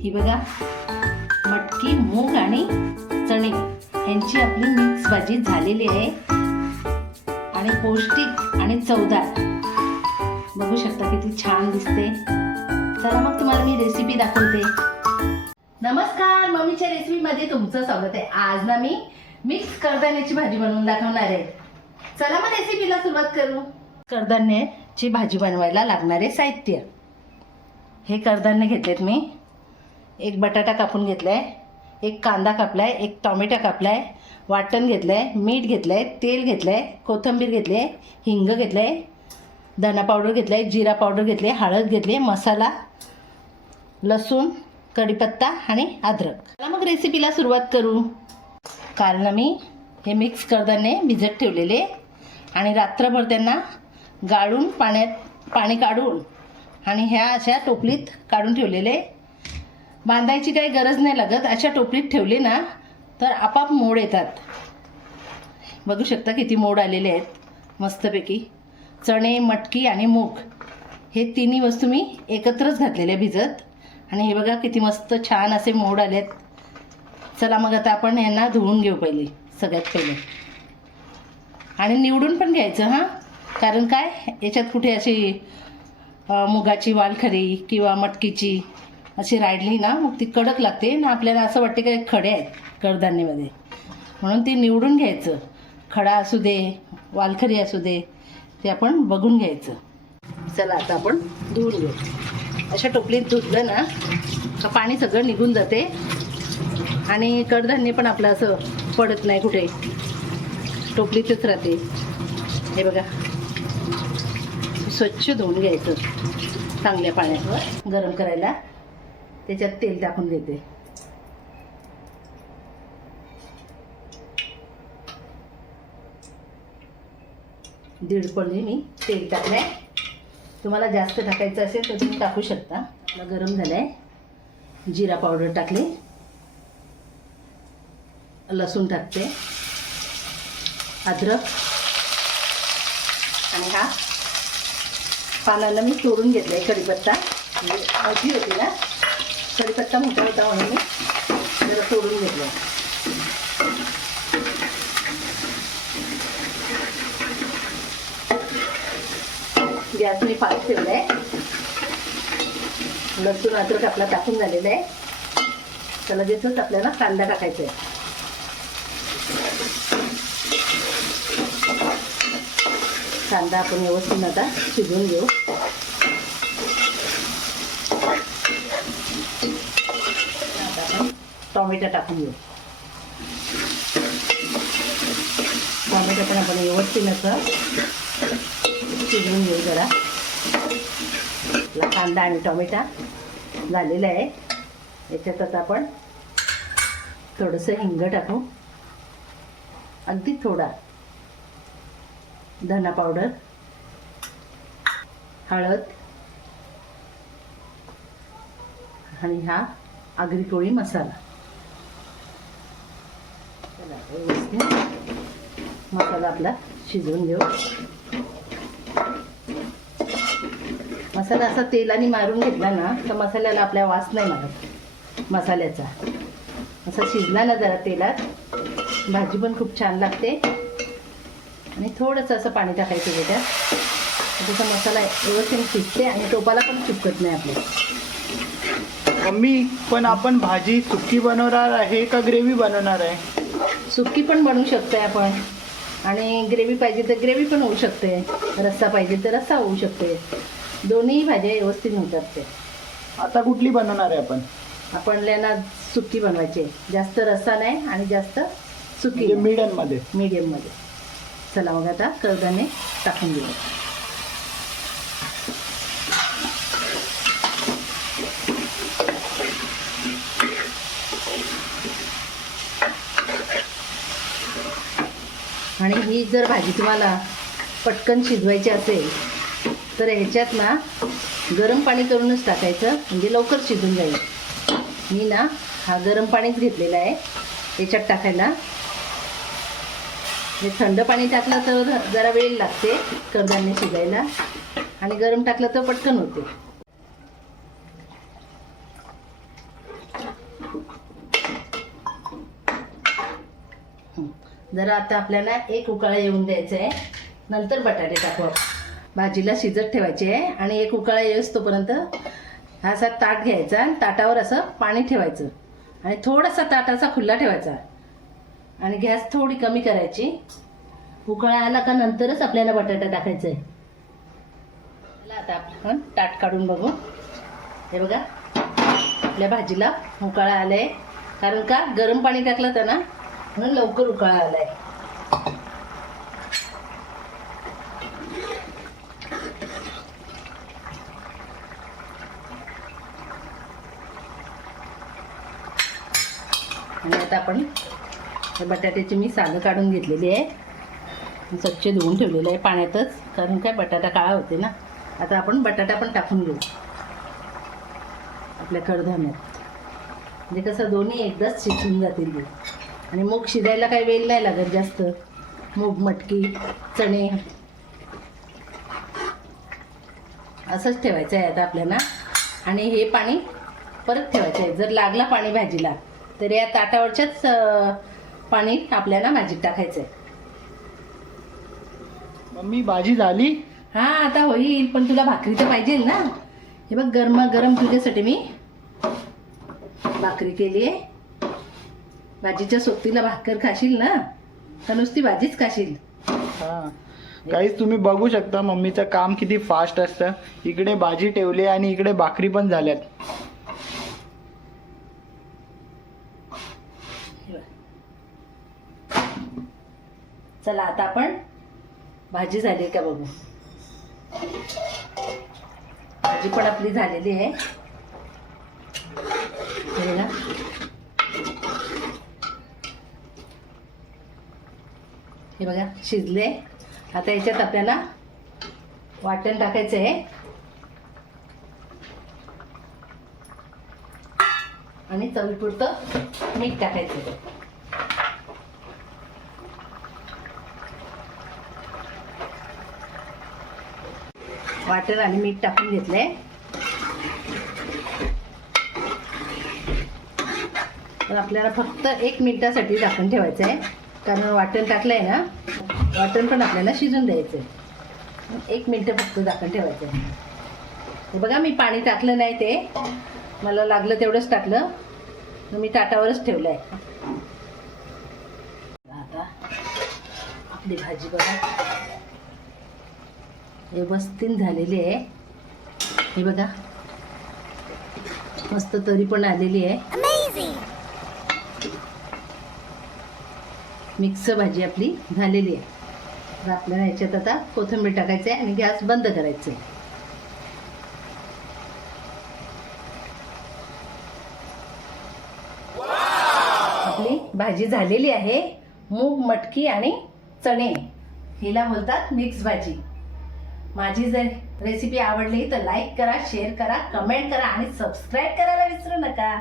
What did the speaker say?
ही बघा मटकी मूग आणि चणे यांची आपली मिक्स भाजी झालेली आहे. आणि पौष्टिक आणि चवदार. बघू शकता किती छान दिसते. चला मग तुम्हाला मी रेसिपी दाखवते. नमस्कार मम्मीच्या रेसिपीमध्ये तुमचं स्वागत आहे. आज ना मी मिक्स कडधान्याची भाजी बनवून दाखवणार आहे. चला मग रेसिपीला सुरुवात करू. कडधान्याची भाजी बनवायला लागणारे साहित्य. हे कडधान्य घेतलेत मी. एक बटाटा कापून घेतला आहे एक कांदा कापलाय एक टॉमॅटो कापलाय वाटण घेतलं आहे मीठ घेतलं आहे तेल घेतलं आहे कोथिंबीर घेतली आहे हिंग घेतलं आहे धना पावडर घेतलाय जिरा पावडर घेतली हळद घेतली मसाला लसूण कढीपत्ता आणि अद्रक. चला मग रेसिपीला सुरुवात करू. काल ना मी हे मिक्स करताना भिजत ठेवलेले आणि रात्रभर त्यांना गाळून पाण्यात पाणी काढून आणि ह्या अशा टोपलीत काढून ठेवलेले. बांधायची काही गरज नाही लागत. अशा टोपलीत ठेवले ना तर आपाप मोड येतात. बघू शकता किती मोड आलेले आहेत मस्तपैकी. चणे मटकी आणि मूग. हे तिन्ही वस्तू मी एकत्रच घातलेले भिजत. आणि हे बघा किती मस्त छान असे मोड आले आहेत चला मग आता आपण यांना धुवून घेऊ पहिले सगळ्यात पहिले. आणि निवडून पण घ्यायचं हां? कारण काय? याच्यात कुठे अशी मुगाची वालखरी किंवा मटकीची अशी राडली ना मग ती कडक लागते ना आपल्याला असं वाटते की खडे आहेत कडधान्यामध्ये. म्हणून ती निवडून घ्यायचं. खडा असू दे वालखरी असू दे ते आपण बघून घ्यायचं. चला आता आपण धुवून घेऊ. अशा टोपलीत धुतलं ना का पाणी सगळं निघून जाते. आणि कडधान्य पण आपलं असं पडत नाही कुठे. टोपलीतच राहते. हे बघा. स्वच्छ धुवून घ्यायचं. चांगल्या पाण्यावर गरम करायला. त्याच्यात तेल टाकून देते. दीड पळी मी तेल टाकलंय. तुम्हाला जास्त टाकायचं असेल तर तुम्ही टाकू शकता. आपलं गरम झालंय. जिरा पावडर टाकली. लसूण टाकते. अद्रक. आणि हा पानाला मी तोडून घेतला आहे कढीपत्ता. म्हणजे मोठी होती ना? कढीपत्ता मोठा होता म्हणून मी जरा तोडून घेतला. गॅस मी फास्ट ठेवला आहे लसूण अद्रक आपला टाकून झालेला आहे. तर लगेचच आपल्याला कांदा टाकायचा आहे. कांदा आपण व्यवस्थित आता शिजवून घेऊ आता आपण टॉमॅटो टाकून घेऊ. टॉमॅटो पण आपण व्यवस्थित असं शिजवून घेऊ जरा. आपला कांदा आणि टॉमॅटा झालेला आहे. याच्यातच आपण थोडंसं हिंग टाकू. अगदी थोडा. धना पावडर हळद आणि हा आगरी कोळी मसाला. मसाला आपला शिजवून घेऊ. मसाला असा तेलाने मारून घेतला ना तर मसाल्याला आपल्या वास नाही मारत. मसाल्याचा. असा शिजला ना जरा तेलात. भाजी पण खूप छान लागते. आणि थोडंसं असं पाणी टाकायचं त्याच्यात. जसा मसाला व्यवस्थित शिजते आणि टोपाला पण चिपकत नाही आपल्या. मम्मी पण आपण भाजी सुकी बनवणार आहे का ग्रेव्ही बनवणार आहे? सुक्की पण बनवू शकतोय आपण. आणि ग्रेव्ही पाहिजे तर ग्रेव्ही पण होऊ शकते. रस्सा पाहिजे तर रस्सा होऊ शकते. दोन्ही भाज्या व्यवस्थित होतात ते. आता कुठली बनवणार आहे आपण? आपल्याला सुक्की बनवायची आहे. जास्त रस्सा नाही आणि जास्त सुकी म्हणजे मिडनमध्ये. मीडियममध्ये चला मग आता कडधान्य टाकून देऊ आणि ही जर भाजी तुम्हाला पटकन शिजवायची असेल तर ह्याच्यात ना गरम पाणी करूनच टाकायचं म्हणजे लवकर शिजून जाईल. मी ना हा गरम पाणीच घेतलेला आहे याच्यात टाकायला. हे थंड पाणी टाकलं तर जरा वेळ लागते कडधान्य शिजायला. आणि गरम टाकलं तर पटकन होते. जरा आता आपल्याला एक उकाळा येऊन द्यायचा आहे नंतर बटाटे टाकू. भाजीला शिजत ठेवायची आहे आणि एक उकाळा येऊस तोपर्यंत हा असा ताट घ्यायचा आणि ताटावर असं पाणी ठेवायचं. आणि थोडासा ताटाचा खुल्ला ठेवायचा. आणि गॅस थोडी कमी करायची. उकळा आला का नंतरच आपल्याला बटाटा टाकायचा आहे आता आपण ताट काढून बघू. हे बघा. आपल्या भाजीला उकाळा आलाय. कारण का गरम पाणी टाकलं तर ना? म्हणून लवकर उकाळा आलाय. आणि आता आपण बटाट्याची मी सालं काढून घेतलेली आहे. स्वच्छ धुवून ठेवलेलं आहे पाण्यातच कारण काय बटाटा काळा होते ना. आता आपण बटाटा पण टाकून घेऊ. आपल्या कडधान्यात. म्हणजे कसं दोन्ही एकदाच शिजून जातील आणि मूग शिजायला काही वेळ नाही लागत जास्त. मूग मटकी चणे. असंच ठेवायचं आहे आता आपल्याला. आणि हे पाणी परत ठेवायचं आहे. जर लागला पाणी भाजीला तर या ताटावरच्याच पाणी आपल्याला भाजीत टाकायचं आहे. मम्मी भाजी झाली? हा आता होईल. पण तुला भाकरी तर पाहिजे ना. हे बघ गरमा गरम तुझ्यासाठी मी भाकरी केली आहे. भाजीच्या सोबतीला भाकर खाशील ना? का नुसती भाजीच खाशील. हा. काहीच तुम्ही बघू शकता मम्मीचं काम किती फास्ट असतं. इकडे भाजी ठेवली आणि इकडे भाकरी पण झाल्यात. चला आता आपण भाजी झाली का बघू? भाजी पण आपली झालेली आहे. हे बघा शिजले. आता याच्यात आपल्याला वाटण टाकायचं आहे. आणि चवीपुरतं मीठ टाकायचं आहे. वाटण आणि मीठ टाकून घेतलंय. तर आपल्याला फक्त एक मिनिटासाठी टाकून ठेवायचं आहे. कारण वाटण टाकलं आहे ना वाटण पण आपल्याला शिजून द्यायचं आहे एक मिनटं फक्त झाकण ठेवायचं आहे हे बघा मी पाणी टाकलं नाही ते. मला लागलं तेवढंच टाकलं. मी ताटावरच ठेवलं आहे आता आपली भाजी बघा. व्यवस्थित झालेली आहे. हे बघा. मस्त तरी पण आलेली आहे. मिक्स भाजी आपली झालेली आहे. तर आपल्याला ह्याच्यात आता कोथिंबीर टाकायचं आहे आणि गॅस बंद करायचं आहे आपली भाजी झालेली आहे. मूग मटकी आणि चणे. हिला बोलतात मिक्स भाजी माझी जर रेसिपी आवडली तर लाईक करा शेअर करा कमेंट करा आणि सबस्क्राईब करायला विसरू नका.